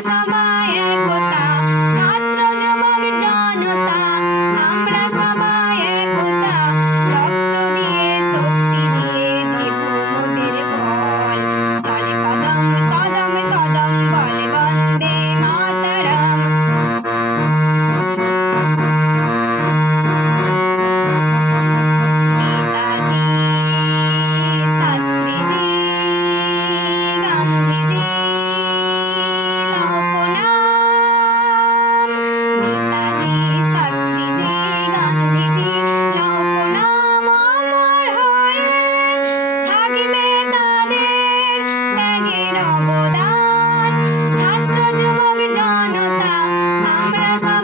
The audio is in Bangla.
সবাই একতা ছাত্র যুবক জনতা আমরা sombras